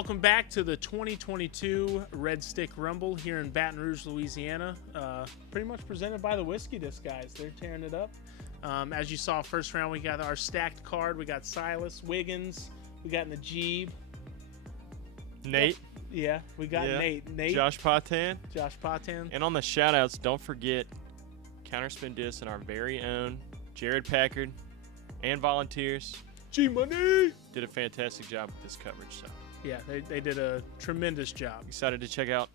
Welcome back to the 2022 Red Stick Rumble here in Baton Rouge, Louisiana. Pretty much presented by the Whiskey Disc guys. They're tearing it up. As you saw, first round, we got our stacked card. We got Silas, Wiggins. We got Najib. Nate. Yeah, we got Nate. Josh Patin. And on the shout-outs, don't forget Counterspin Disc and our very own Jared Packard and volunteers. G-Money! Did a fantastic job with this coverage. So yeah, they did a tremendous job. Excited to check out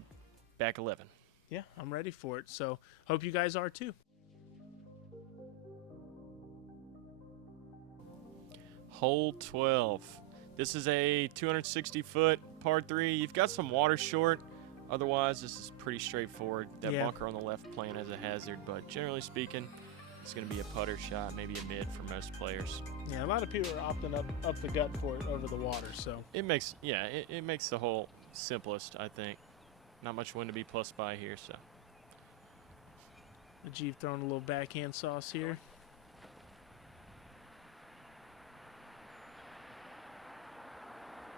back 11. Yeah, I'm ready for it. So hope you guys are too. Hole 12. This is a 260-foot par 3. You've got some water short. Otherwise, this is pretty straightforward. That bunker on the left playing as a hazard, but generally speaking, it's going to be a putter shot, maybe a mid for most players. Yeah, a lot of people are opting up the gut for it over the water. So it makes the hole simplest, I think. Not much wind to be plus by here, so. Najib throwing a little backhand sauce here.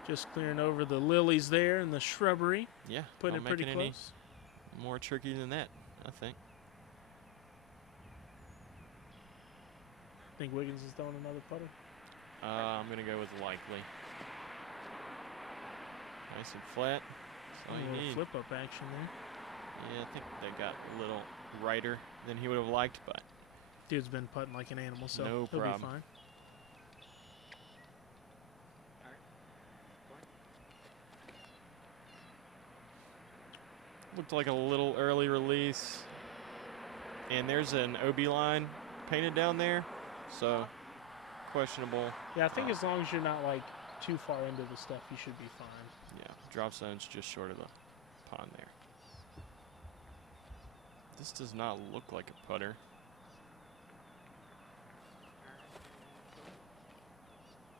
Just clearing over the lilies there and the shrubbery. Yeah, putting it pretty close. More tricky than that, I think. Think Wiggins is throwing another putter? I'm going to go with likely. Nice and flat. That's all you need. Flip up action there. Yeah, I think they got a little righter than he would have liked, but dude's been putting like an animal, so no he'll problem. Be fine. Looked like a little early release. And there's an OB line painted down there, so questionable. Yeah, I think as long as you're not like too far into the stuff, you should be fine. Yeah, drop zone's just short of the pond there. This does not look like a putter.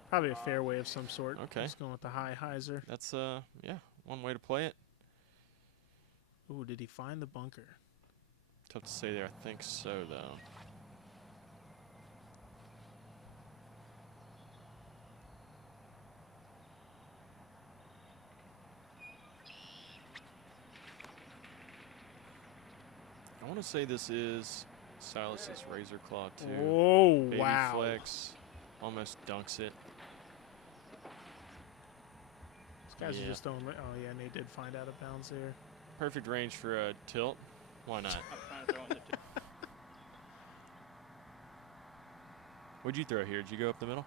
Probably a fairway of some sort. Okay. Just going with the high hyzer. That's yeah, one way to play it. Ooh, did he find the bunker? Tough to say there. I think so, though. I want to say this is Silas's Razor Claw, too. Oh, Baby wow. flex. Almost dunks it. These guys are just throwing. Oh, yeah, and they did find out of bounds there. Perfect range for a tilt. Why not? What'd you throw here? Did you go up the middle?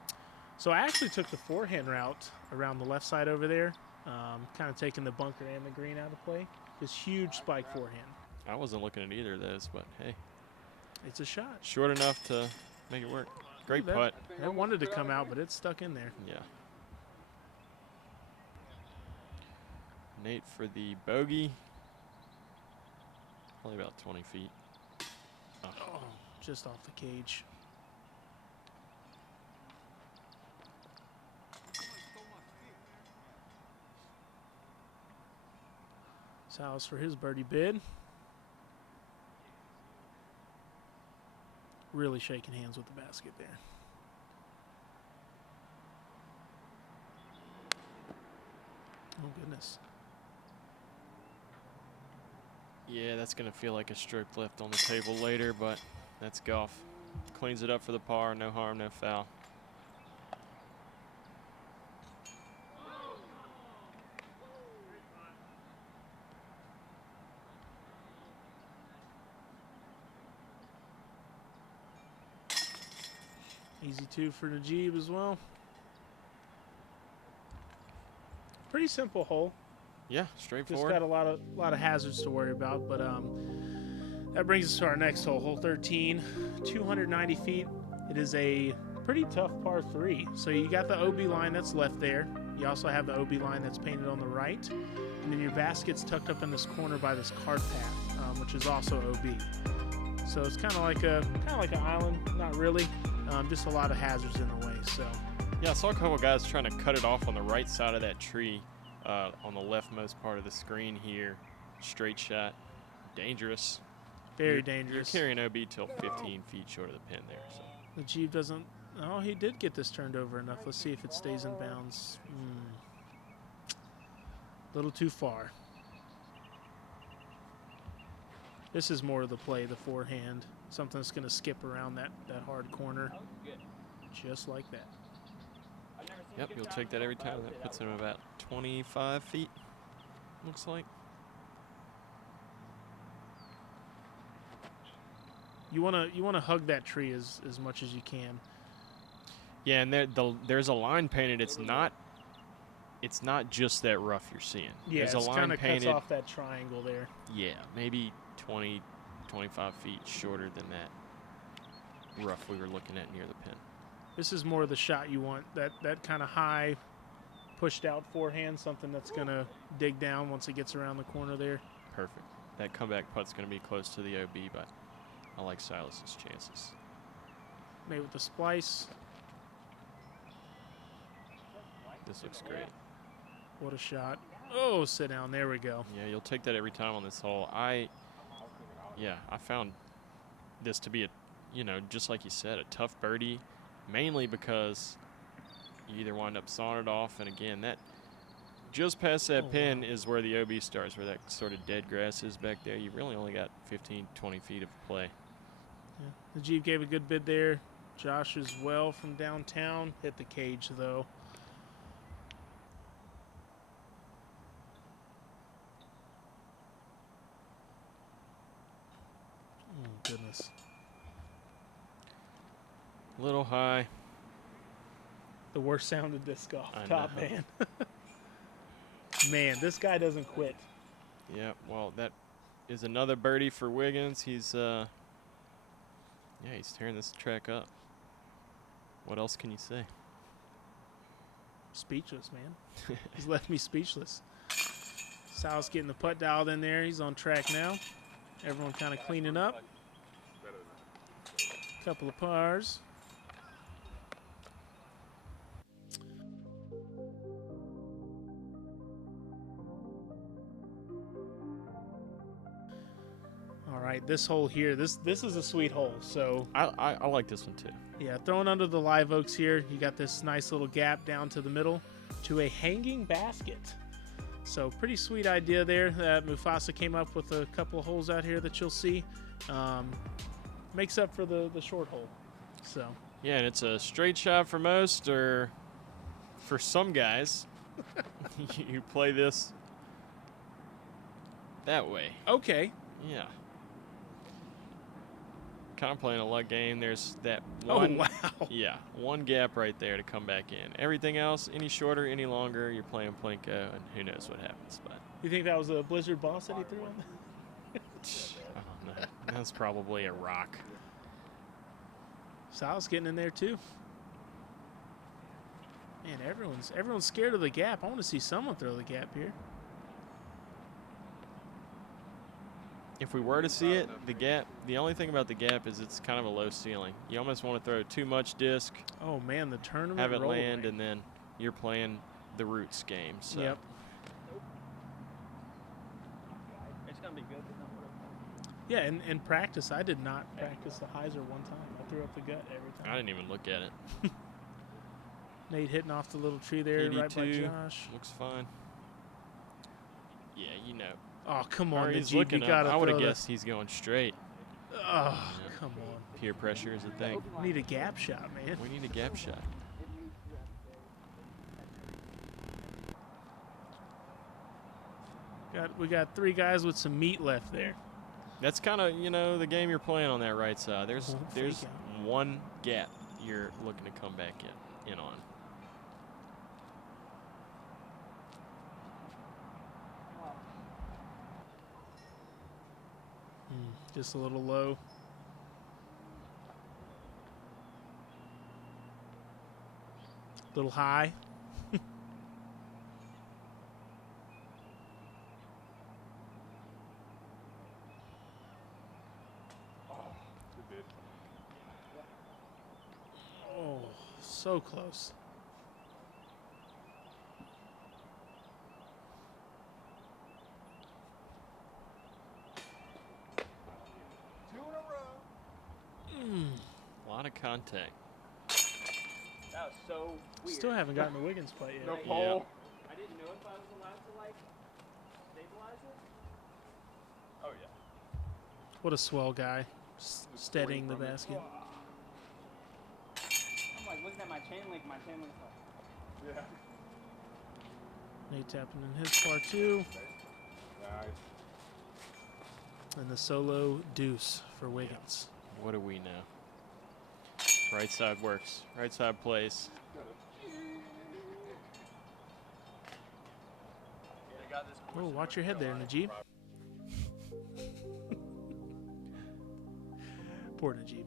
So I actually took the forehand route around the left side over there, kind of taking the bunker and the green out of play. This huge spike forehand. I wasn't looking at either of those, but hey. It's a shot. Short enough to make it work. Great putt. It wanted to come out, but it's stuck in there. Yeah. Nate for the bogey. Probably about 20 feet. Oh, just off the cage. Silas for his birdie bid. Really shaking hands with the basket there. Oh, goodness. Yeah, that's going to feel like a stroke left on the table later, but that's golf. Cleans it up for the par. No harm, no foul. Easy two for Najib as well. Pretty simple hole. Yeah, straightforward. Just got a lot of hazards to worry about, but that brings us to our next hole, hole 13, 290 feet. It is a pretty tough par 3. So you got the OB line that's left there. You also have the OB line that's painted on the right, and then your basket's tucked up in this corner by this cart path, which is also OB. So it's kind of like an island, not really, just a lot of hazards in the way. So yeah, I saw a couple guys trying to cut it off on the right side of that tree. On the leftmost part of the screen here. Straight shot. Dangerous. Very dangerous. You're carrying OB till 15 feet short of the pin there. So. Najib doesn't. Oh, he did get this turned over enough. Let's see if it stays in bounds. A little too far. This is more of the play, the forehand. Something that's going to skip around that hard corner. Just like that. Yep, you'll take that every time. That puts him about 25 feet, looks like. You wanna hug that tree as much as you can. Yeah, and there's a line painted. It's not just that rough you're seeing. Yeah, there's a line kind of painted. cuts off that triangle there. Yeah, maybe 20, 25 feet shorter than that rough we were looking at near the pin. This is more of the shot you want. That kind of high, pushed out forehand, something that's going to dig down once it gets around the corner there. Perfect. That comeback putt's going to be close to the OB, but I like Silas's chances. Made with the splice. This looks great. What a shot. Oh, sit down. There we go. Yeah, you'll take that every time on this hole. I found this to be just like you said, a tough birdie, mainly because you either wind up sawing it off, and again, that just past that pin is where the OB starts, where that sort of dead grass is back there. You really only got 15, 20 feet of play. Yeah. The Jeep gave a good bid there. Josh as well from downtown. Hit the cage, though. Oh, goodness. A little high. The worst sounded disc golf. I Top know. man. Man, this guy doesn't quit. Yeah, well, that is another birdie for Wiggins. He's he's tearing this track up. What else can you say? Speechless, man. He's left me speechless. Sal's getting the putt dialed in there. He's on track now. Everyone kind of cleaning up. Couple of pars. All right, this hole here, this is a sweet hole. So I like this one too. yeah, throwing under the live oaks here, you got this nice little gap down to the middle to a hanging basket. So pretty sweet idea there. Mufasa came up with a couple of holes out here that you'll see. Makes up for the short hole. So Yeah, and it's a straight shot for most, or for some guys, you play this that way. okay. Yeah. Kind of playing a luck game. There's that one. Oh wow. Yeah, one gap right there to come back in. Everything else, any shorter, any longer, you're playing Plinko, and who knows what happens. But You think that was a Blizzard boss that he threw on? I don't know. That's probably a rock. Sal's getting in there too. Man, everyone's scared of the gap. I want to see someone throw the gap here. If we were to see it, the gap, the only thing about the gap is it's kind of a low ceiling. You almost want to throw too much disc, Oh man, the tournament have it roll land, rate. and then you're playing the roots game. So. Yep. It's gonna be good. Yeah, in practice, I did not practice the hyzer one time. I threw up the gut every I time. didn't even look at it. Nate hitting off the little tree there right by 82. Josh. Looks fine. Yeah, you know. Oh, come on, Or the he's Jeep. looking You up. gotta I would have throw guessed he's going straight. Oh, Yeah. come on. Peer pressure is a thing. Need a gap shot, man. We need a gap shot. We got three guys with some meat left there. That's kind of, the game you're playing on that right side. There's Oh, there's fake one gap you're looking to come back in on. Just a little low. Little high. Oh, so close. A lot of contact. That was so weird. Still haven't gotten the Wiggins play yet. No Yeah. pole. I didn't know if I was allowed to Oh yeah. What a swell guy, steadying the basket. I'm like looking at my chain link. My chain link's like. Yeah. Nate tapping in his par 2. Nice. And the solo deuce for Wiggins. What do we know? Right side works. Right side plays. Oh, watch your head there, Najib. Poor Najib.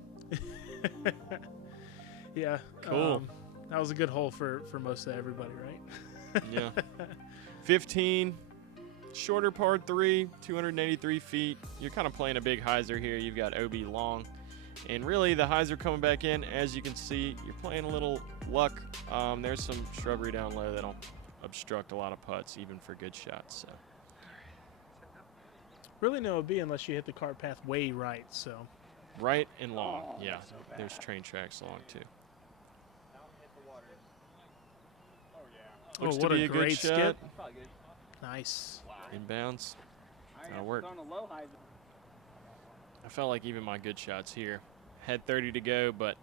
Yeah. Cool. That was a good hole for most of everybody, right? Yeah. 15. Shorter par 3, 283 feet. You're kind of playing a big hyzer here. You've got OB long. And really, the hyzer coming back in, as you can see, you're playing a little luck. There's some shrubbery down low that'll obstruct a lot of putts, even for good shots. So. Really no OB unless you hit the cart path way right, so. Right and long, yeah. There's train tracks along, too. Looks Oh, to what be a a good great shot. skip. Nice. Inbounds. That'll work. On a low hyzer. I felt like even my good shots here had 30 to go, but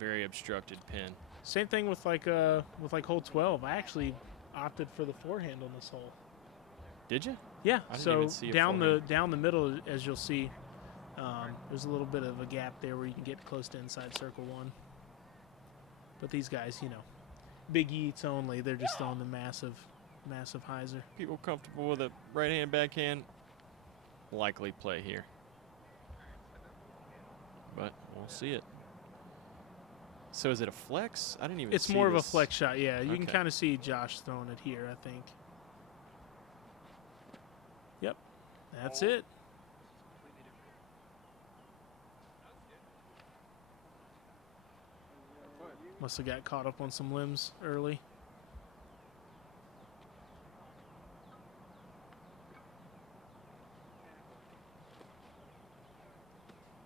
very obstructed pin. Same thing with like hole 12. I actually opted for the forehand on this hole. Did you? Yeah. I didn't So even see a down forehand. down the middle, as you'll see, there's a little bit of a gap there where you can get close to inside circle 1. But these guys, you know, big eats only. They're just throwing the massive hyzer. People comfortable with a right hand, backhand, likely play here. But we'll see it. So is it a flex? I didn't even It's see more of a this. flex shot, yeah. You can Okay. kind of see Josh throwing it here, I think. Yep, that's it. Must have got caught up on some limbs early.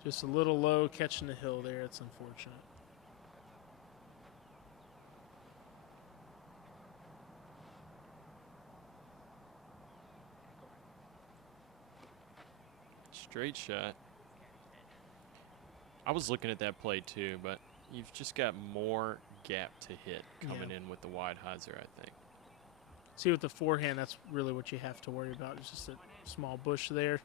Just a little low, catching the hill there. It's unfortunate. Straight shot. I was looking at that play too, but you've just got more gap to hit coming in with the wide hyzer, I think. See, with the forehand, that's really what you have to worry about. It's just a small bush there.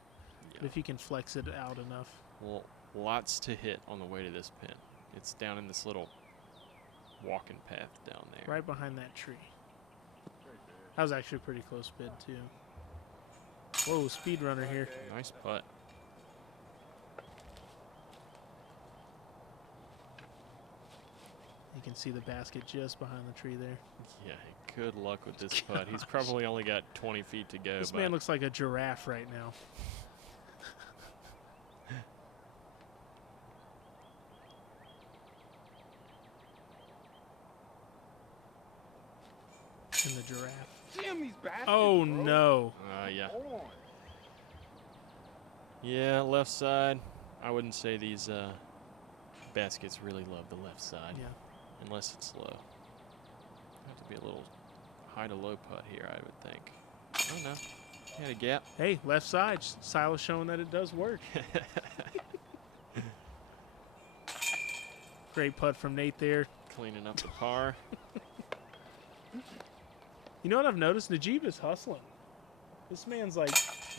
Yeah. But if you can flex it out enough. Well, lots to hit on the way to this pin. It's down in this little walking path down there. Right behind that tree. That was actually a pretty close bid, too. Whoa, speed runner here. Nice putt. You can see the basket just behind the tree there. Yeah, good luck with this putt. He's probably only got 20 feet to go. This but man looks like a giraffe right now. And the giraffe. Damn these baskets, Oh, bro. no. yeah. Come on. Yeah, left side. I wouldn't say these baskets really love the left side. Yeah. Unless it's low. Have to be a little high to low putt here, I would think. Oh no. Had a gap. Hey, left side. Silas showing that it does work. Great putt from Nate there. Cleaning up the par. You know what I've noticed? Najib is hustling. This man's like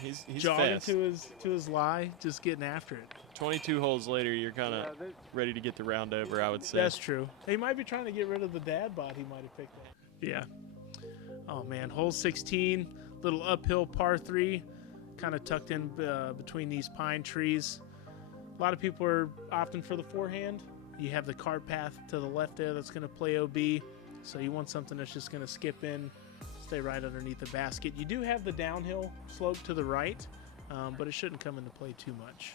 He's jogging fast. to his lie, just getting after it. 22 holes later, you're kind of ready to get the round over, I would say. That's true. He might be trying to get rid of the dad bod he might have picked up. Yeah. Oh, man. Hole 16, little uphill par 3, kind of tucked in between these pine trees. A lot of people are opting for the forehand. You have the cart path to the left there that's going to play OB. So you want something that's just going to skip in, stay right underneath the basket. You do have the downhill slope to the right, but it shouldn't come into play too much.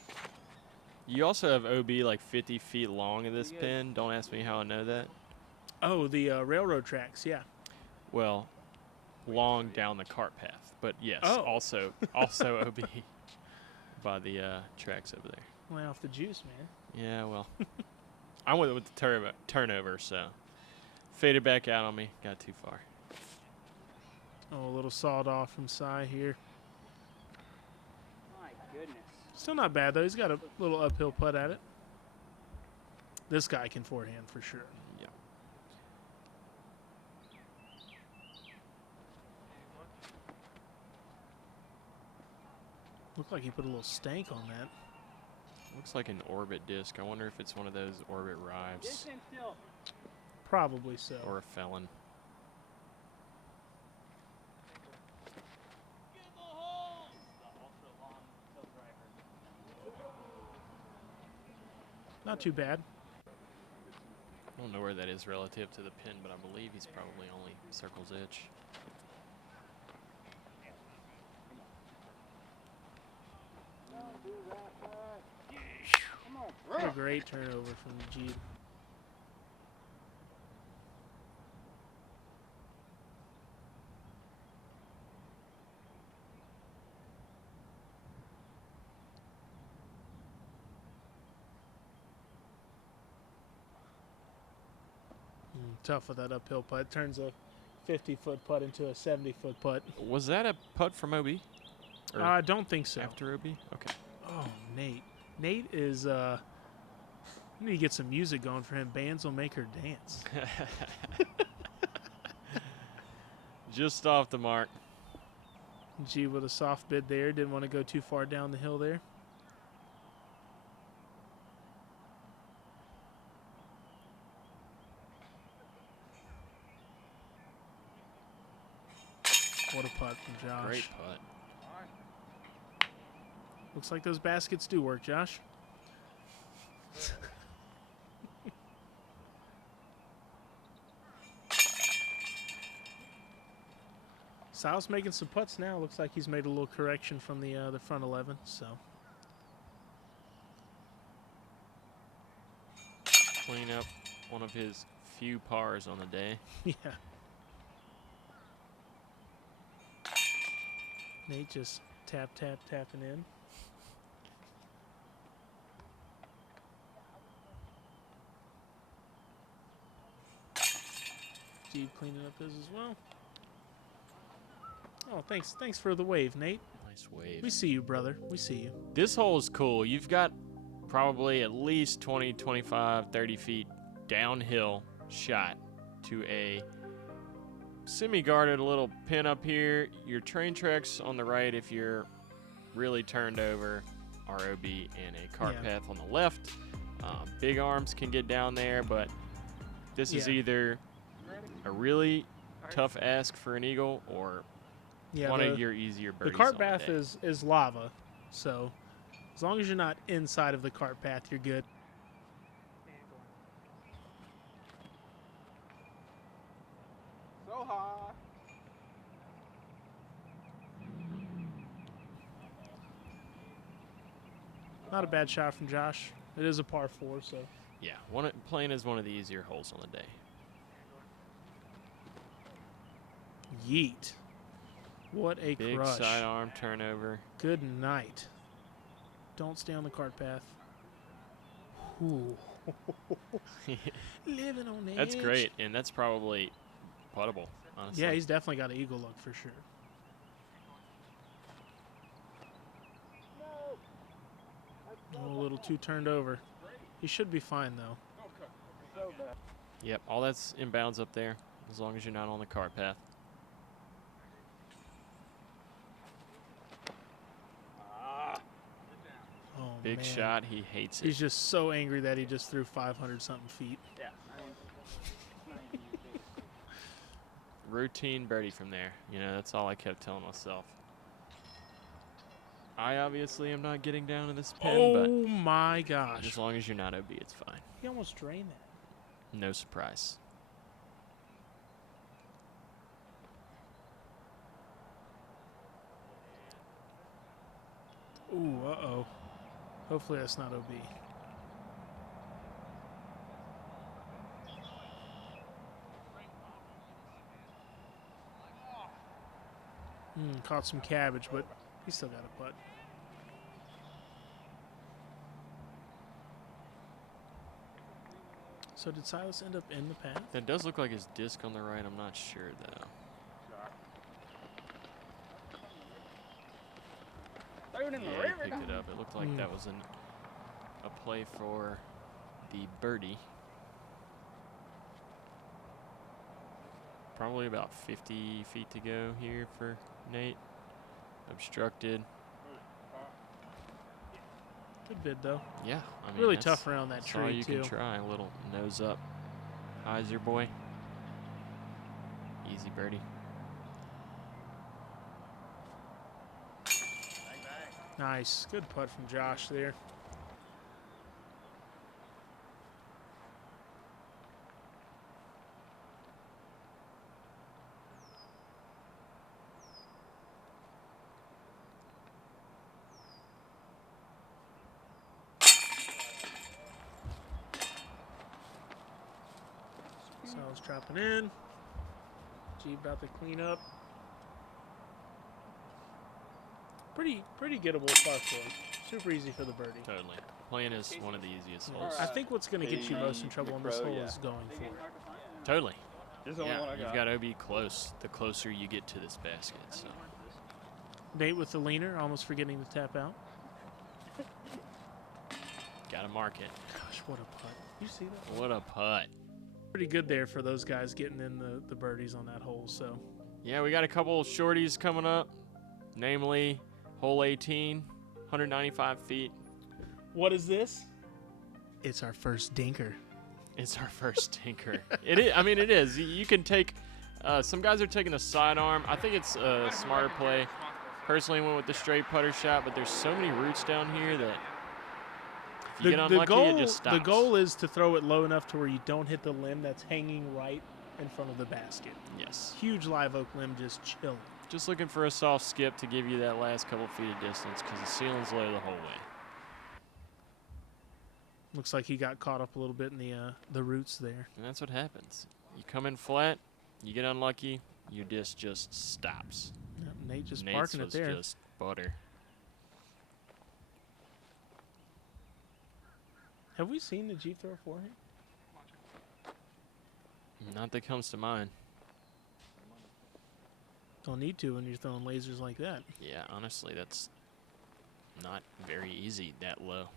You also have OB like 50 feet long in this pin. Don't ask me how I know that. Oh, the railroad tracks, yeah. Well, long down the cart path. But yes, Oh. also OB by the tracks over there. Lay off the juice, man. Yeah, well, I went with the turnover, so faded back out on me. Got too far. Oh, a little sawed off from Cy here. Still not bad, though. He's got a little uphill putt at it. This guy can forehand for sure. Yeah. Looked like he put a little stank on that. Looks like an orbit disc. I wonder if it's one of those orbit rives Distance still. Probably so. or a felon. Not too bad. I don't know where that is relative to the pin, but I believe he's probably only circle's itch. What a great turnover from Jeep. Tough with that uphill putt. Turns a 50-foot putt into a 70-foot putt. Was that a putt from OB? Or I don't think so. after OB? Okay. Oh, Nate. Nate is, we need to get some music going for him. Bands will make her dance. Just off the mark. G with a soft bid there. Didn't want to go too far down the hill there. What a putt from Josh. Great putt. Looks like those baskets do work, Josh. Sal's making some putts now. Looks like he's made a little correction from the front 11. So Clean up one of his few pars on the day. yeah. Nate just tapping in. Steve cleaning up his as well. Oh, thanks for the wave, Nate. Nice wave. We see you, brother. We see you. This hole is cool. You've got probably at least 20, 25, 30 feet downhill shot to a semi-guarded little pin up here. Your train tracks on the right, if you're really turned over, ROB, and a cart Yeah. path on the left. Big arms can get down there, but this is Yeah. either a really tough ask for an eagle or Yeah, one the, of your easier the birdies. cart on the path day. is lava, so as long as you're not inside of the cart path, you're good. So high. Not a bad shot from Josh. It is a par 4, so Yeah, playing is one of the easier holes on the day. yeet. What a Big crush. sidearm turnover. Good night. Don't stay on the cart path. Ooh. Living on the That's edge. great, and that's probably puttable, honestly. Yeah, he's definitely got an eagle look for sure. Oh, a little too turned over. He should be fine though. So bad. Yep, all that's inbounds up there, as long as you're not on the cart path. Oh, Big man. shot, he hates it. He's just so angry that he just threw 500 something feet. Yeah. I mean, it's not easy to do. Routine birdie from there. You know, that's all I kept telling myself. I obviously am not getting down to this pin, Oh but my gosh. as long as you're not OB, it's fine. He almost drained that. No surprise. Ooh, uh-oh. Hopefully that's not OB. Caught some cabbage, but he still got a putt. So did Silas end up in the path? That does look like his disc on the right. I'm not sure, though. it in the Yeah, river. he picked it up. It looked like that was a play for the birdie. Probably about 50 feet to go here for Nate. Obstructed. Good bid, though. Yeah, I mean, Really that's tough around that all tree, you too. can try. A little nose up. Hyzer boy. Easy birdie. Nice. Good putt from Josh there. Sal's dropping in. G about to clean up. Pretty gettable par 4. Super easy for the birdie. Totally. Playing is one of the easiest Yeah. holes. I think what's going to get you most in trouble on this hole is going for it. Totally. This is the only one I You've got to be close. The closer you get to this basket. So. Nate with the leaner, almost forgetting to tap out. Got to mark it. Gosh, what a putt. You see that? What a putt. Pretty good there for those guys getting in the birdies on that hole. So Yeah, we got a couple shorties coming up, namely hole 18, 195 feet. what is this? It's our first dinker. It's our first tinker. It is. I mean, it is. You can take. Some guys are taking the sidearm. I think it's a smarter play. Personally, went with the straight putter shot, but there's so many roots down here that if you get unlucky, it just stops. The goal is to throw it low enough to where you don't hit the limb that's hanging right in front of the basket. Yes. Huge live oak limb just chilling. Just looking for a soft skip to give you that last couple feet of distance because the ceiling's low the whole way. Looks like he got caught up a little bit in the roots there. And that's what happens. You come in flat, you get unlucky, your disc just stops. Yep, Nate just Nate's parking it was there. just butter. Have we seen the G throw for him? Not that comes to mind. Don't need to when you're throwing lasers like that. Yeah, honestly, that's not very easy that low.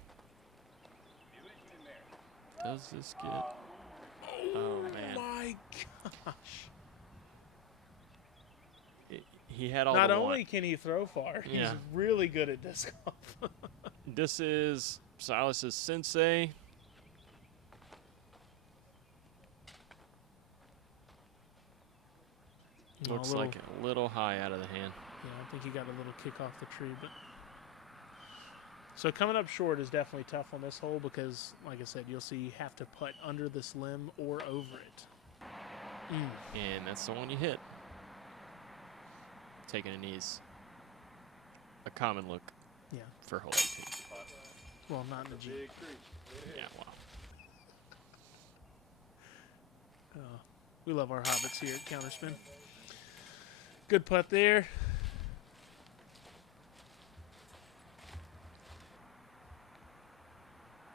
Does this get? Oh man! My gosh! He had all Not the only one. can he throw far, Yeah. he's really good at disc golf. This is Silas's sensei. Looks like a little high out of the hand. Yeah, I think he got a little kick off the tree, but. So coming up short is definitely tough on this hole because, like I said, you'll see you have to putt under this limb or over it. And that's the one you hit. Taking a knees. A common look Yeah. for hole 18. Well, not in the G. Yeah, wow. We love our hobbits here at Counterspin. Good putt there.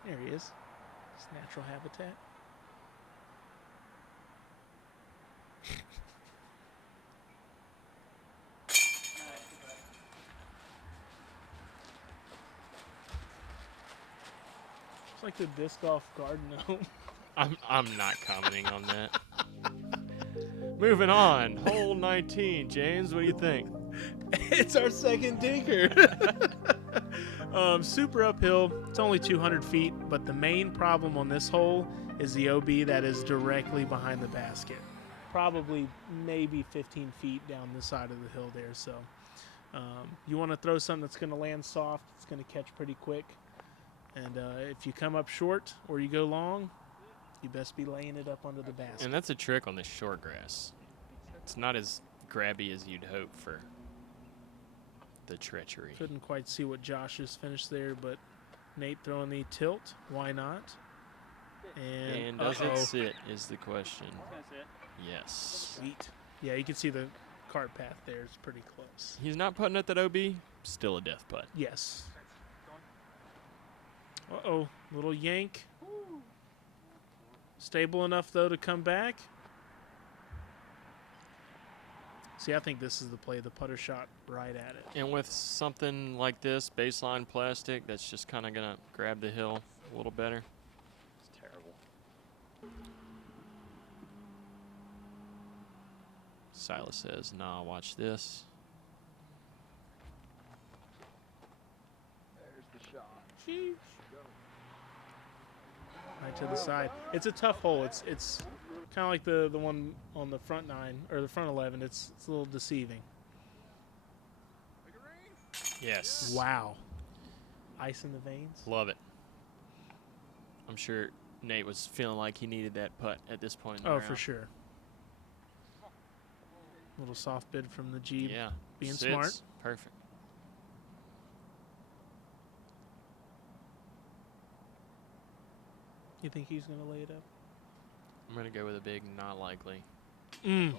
There he is. His natural habitat. It's like the disc golf garden home. I'm not commenting on that. Moving on. Hole 19. James, what do you think? It's our second dinker. Super uphill. It's only 200 feet, but the main problem on this hole is the OB that is directly behind the basket. Probably maybe 15 feet down the side of the hill there. So you want to throw something that's going to land soft. It's going to catch pretty quick. And if you come up short or you go long, you best be laying it up under the basket. And that's a trick on this short grass. It's not as grabby as you'd hope for the treachery. Couldn't quite see what Josh has finished there, but Nate throwing the tilt. Why not? And does it sit is the question. Yes. Sweet. Yeah, you can see the cart path there. It's pretty close. He's not putting at that OB. Still a death putt. Yes. Uh-oh. Little yank. Stable enough, though, to come back. See, I think this is the play. The putter shot right at it. And with something like this, baseline plastic, that's just kind of going to grab the hill a little better. It's terrible. Silas says, nah, watch this. There's the shot. Sheesh. Right to the side. It's a tough hole. It's kind of like the one on the front 9 or the front 11. It's a little deceiving. Yes. Wow. Ice in the veins. Love it. I'm sure Nate was feeling like he needed that putt at this point in the Oh, round. for sure. Little soft bid from the Jeep. Yeah. Being Sits. smart. Perfect. You think he's going to lay it up? I'm going to go with a big not likely. Mm.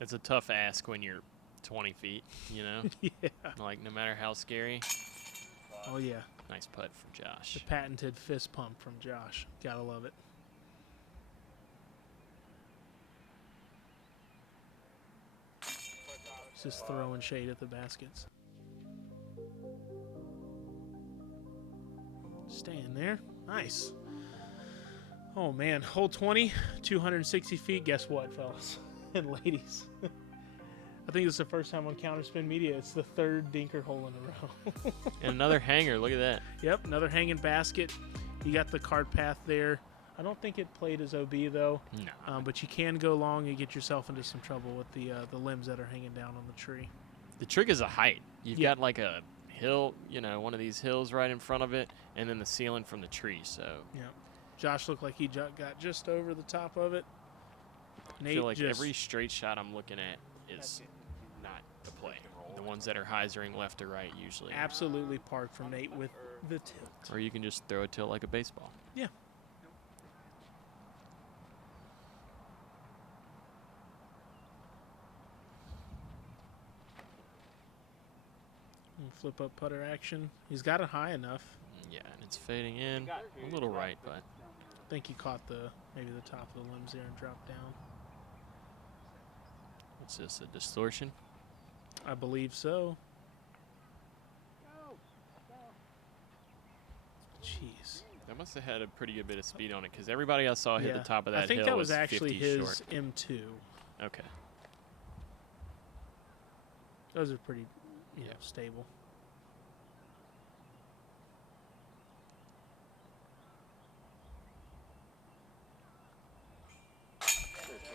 It's a tough ask when you're 20 feet, you know? Yeah. Like, no matter how scary. Oh, yeah. Nice putt from Josh. The patented fist pump from Josh. Gotta love it. Just throwing shade at the baskets. Staying there. Nice. Oh, man. Hole 20, 260 feet. Guess what, fellas and ladies? I think it's the first time on Counterspin Media. It's the third dinker hole in a row. And another hanger. Look at that. Yep, another hanging basket. You got the cart path there. I don't think it played as OB, though. No. But you can go long and get yourself into some trouble with the limbs that are hanging down on the tree. The trick is a height. You've Yeah. got like a hill, you know, one of these hills right in front of it, and then the ceiling from the tree. So Yeah. Josh looked like he got just over the top of it. I Nate feel like just, every straight shot I'm looking at is not the play. The ones that are hyzering left or right usually. absolutely parked from Nate with the tilt. Or you can just throw a tilt like a baseball. Yeah. And flip up putter action. He's got it high enough. Yeah, and it's fading in a little right, but I think he caught maybe the top of the limbs there and dropped down. what's this, a distortion? I believe so. Jeez. That must have had a pretty good bit of speed on it because everybody I saw hit Yeah. the top of that I think hill that was actually 50 his short. M2. Okay. Those are pretty, you know, Yeah. stable.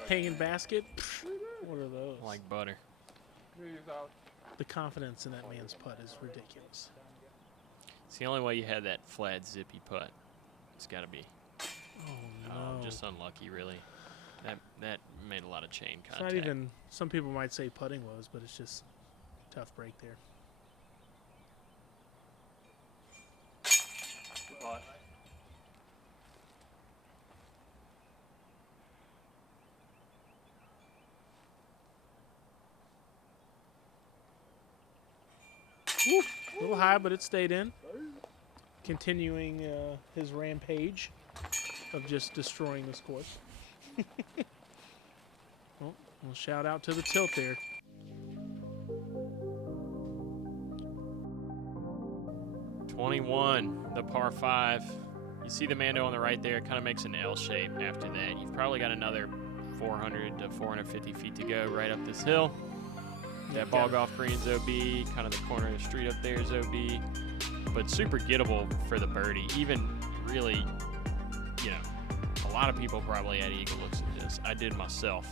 Hanging basket. What are those? Like butter. The confidence in that man's putt is ridiculous. It's the only way you had that flat, zippy putt. It's got to be. Oh Oh, no! just unlucky, really. That made a lot of chain It's contact. not even. Some people might say putting woes, but it's just tough break there. Woo, a little high, but it stayed in. Continuing his rampage of just destroying this course. Well, we'll shout out to the tilt there. .21, the par 5. You see the Mando on the right there. It kind of makes an L shape after that. You've probably got another 400 to 450 feet to go right up this hill. That ball golf green's OB. Kind of the corner of the street up there is OB. But super gettable for the birdie. Even really, you know, a lot of people probably had eagle looks at this. I did myself.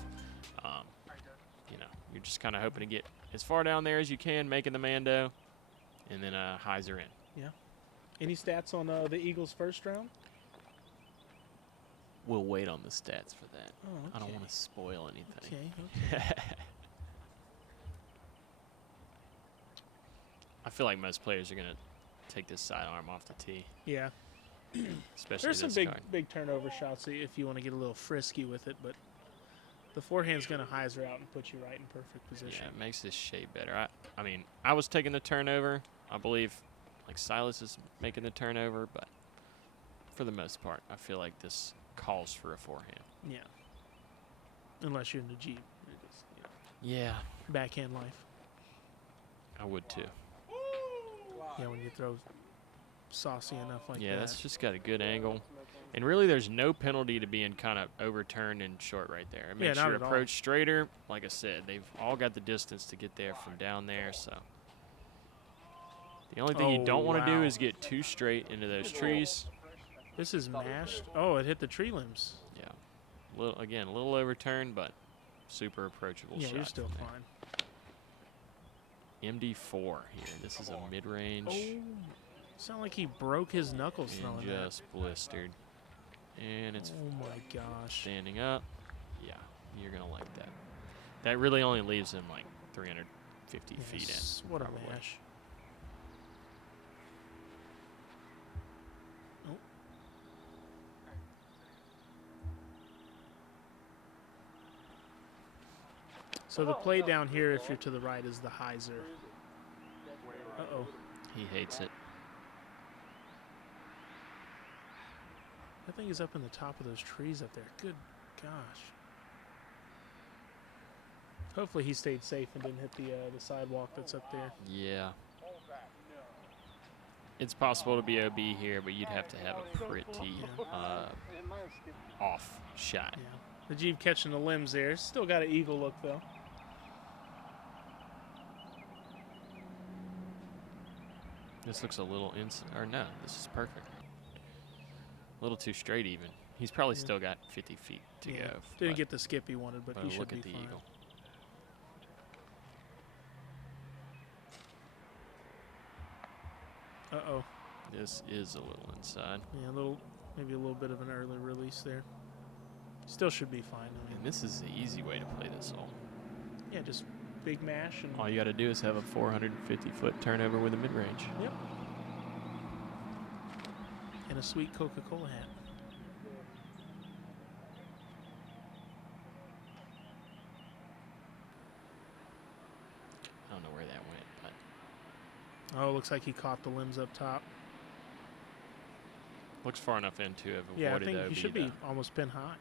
You know, you're just kind of hoping to get as far down there as you can, making the Mando, and then hyzer in. Any stats on the Eagles' first round? We'll wait on the stats for that. Oh, okay. I don't want to spoil anything. Okay. I feel like most players are going to take this sidearm off the tee, Yeah. especially There's some this big card. turnover shots if you want to get a little frisky with it, but the forehand's going to hyzer out and put you right in perfect position. Yeah, it makes this shape better. I mean, I was taking the turnover. I believe, like Silas is making the turnover, but for the most part, I feel like this calls for a forehand. Yeah. Unless you're in the Jeep. Yeah, Backhand life. I would too. Yeah, when you throw saucy enough like that. Yeah, that's just got a good angle. And really, there's no penalty to being kind of overturned and short right there. It makes not your at all. approach straighter. Like I said, they've all got the distance to get there from down there. So the only thing you don't want to do wow. is get too straight into those trees. This is mashed. Oh, it hit the tree limbs. Yeah, again, a little overturned, but super approachable Yeah, shot. you're still from fine. there. MD4 here. This is a mid-range Oh, sound like he broke his knuckles and throwing that. just blistered. And it's Oh my gosh. standing up. Yeah, you're going to like that. That really only leaves him like 350 feet Yes, in. what a probably. mash. Oh. So the play down here, if you're to the right, is the hyzer. Uh-oh. He hates it. That thing is up in the top of those trees up there. Good gosh. Hopefully he stayed safe and didn't hit the sidewalk that's up there. Yeah. It's possible to be OB here, but you'd have to have a pretty off shot. Yeah. The Jeep catching the limbs there. Still got an eagle look though. This looks a little or no, this is perfect. A little too straight even. He's probably still got 50 feet to go. Didn't but- get the skip he wanted, but he should look be at the fine. eagle. Uh-oh. This is a little inside. Yeah, maybe a little bit of an early release there. Still should be fine. I mean, And this is the easy way to play this hole. yeah, just big mash and All you got to do is have a 450-foot turnover with a mid-range. yep. And a sweet Coca-Cola hat. I don't know where that went, but Oh, looks like he caught the limbs up top. looks far enough in to have Yeah, I avoided think OB he should though. be almost pin high.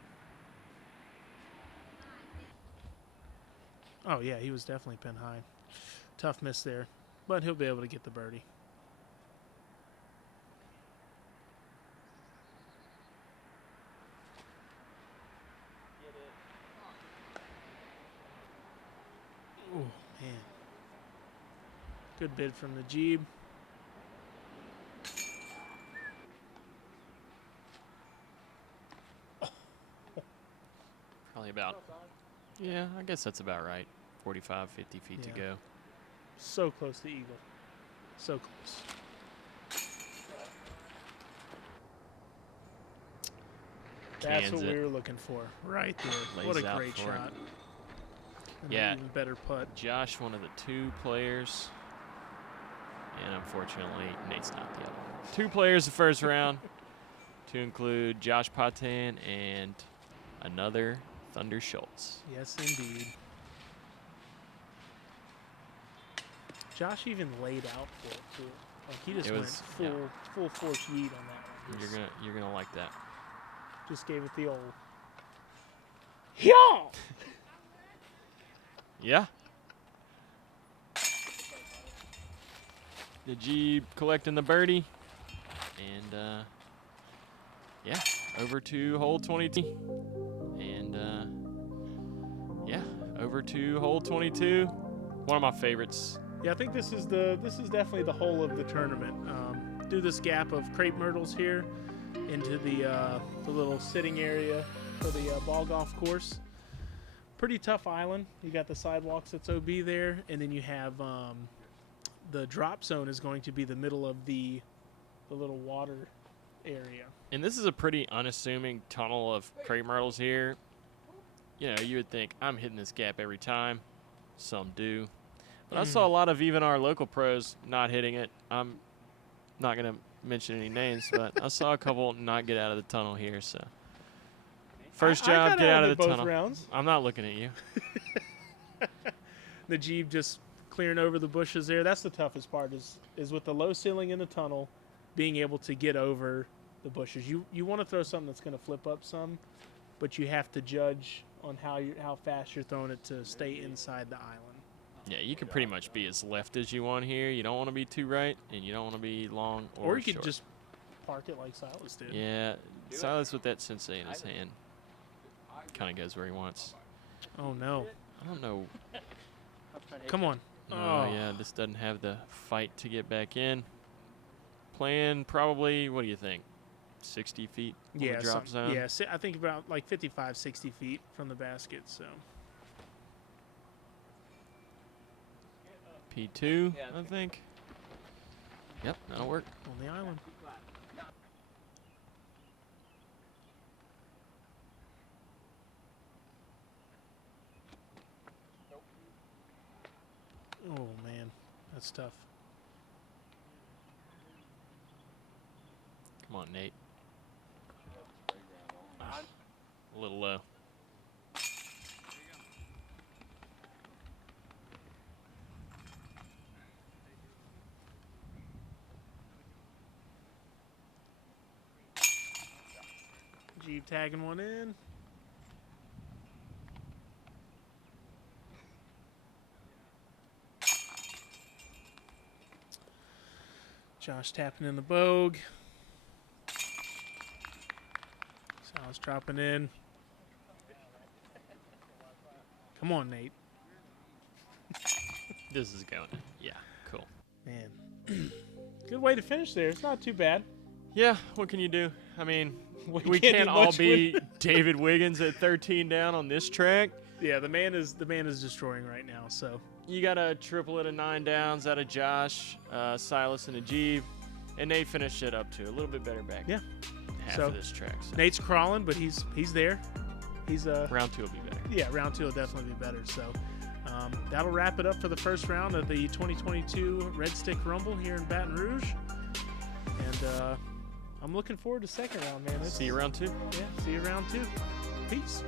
Oh, yeah, he was definitely pin high. Tough miss there, but he'll be able to get the birdie. Oh, man. Good bid from the Jeep. Probably about, yeah, I guess that's about right. 45, 50 feet to Yeah. go. So close to eagle. So close. That's Cans what it. we were looking for. Right there. Lays What a out great for it. shot. And Yeah. an even better putt. Josh, one of the two players, and unfortunately, Nate's not the other. Two players the first round, to include Josh Patin and another Thunder Schultz. Yes, indeed. Josh even laid out for it, too. Like, he just It went was- full force yeet on that one. You're gonna like that. Just gave it the old. Yeah! Yeah. The Jeep collecting the birdie, and yeah, over to hole 22, and yeah, over to hole 22. One of my favorites. Yeah, I think this is definitely the whole of the tournament. Do this gap of crepe myrtles here into the little sitting area for the ball golf course. Pretty tough island. You got the sidewalks that's OB there, and then you have the drop zone is going to be the middle of the little water area. And this is a pretty unassuming tunnel of crepe myrtles here. You know, you would think I'm hitting this gap every time. Some do. But I saw a lot of even our local pros not hitting it. I'm not going to mention any names, but I saw a couple not get out of the tunnel here. So first I job, got get out of the both tunnel. rounds. I'm not looking at you. Najib just clearing over the bushes there. That's the toughest part is with the low ceiling in the tunnel, being able to get over the bushes. You want to throw something that's going to flip up some, but you have to judge on how fast you're throwing it to stay inside the island. Yeah, you can pretty much be as left as you want here. You don't want to be too right, and you don't want to be long or Or you could short. just park it like Silas did. Yeah, Silas with that sensei in his hand kind of goes where he wants. Oh, no. I don't know. Come on. No, Oh. yeah, this doesn't have the fight to get back in. Plan probably, what do you think, 60 feet on Yeah, the drop zone? yeah, I think about like 55, 60 feet from the basket, so. P2, I think. Yep, that'll work. On the island. Oh, man. That's tough. Come on, Nate. A little low. Jeep tagging one in. Josh tapping in the bogue. Sal's dropping in. Come on, Nate. This is going. Yeah, cool. Man. Good way to finish there. It's not too bad. Yeah, what can you do? I mean, we can't can't do all much be David Wiggins at 13 down on this track. Yeah, the man is destroying right now, so. You got a triplet of 9 downs out of Josh, Silas, and Ajib, and Nate finished it up too. A little bit better back. Yeah. Half So, of this track. So. Nate's crawling, but he's there. He's Round 2 will be better. Yeah, round 2 will definitely be better. So that'll wrap it up for the first round of the 2022 Red Stick Rumble here in Baton Rouge. And I'm looking forward to second round, man. See you round 2. Yeah, see you round 2. Peace.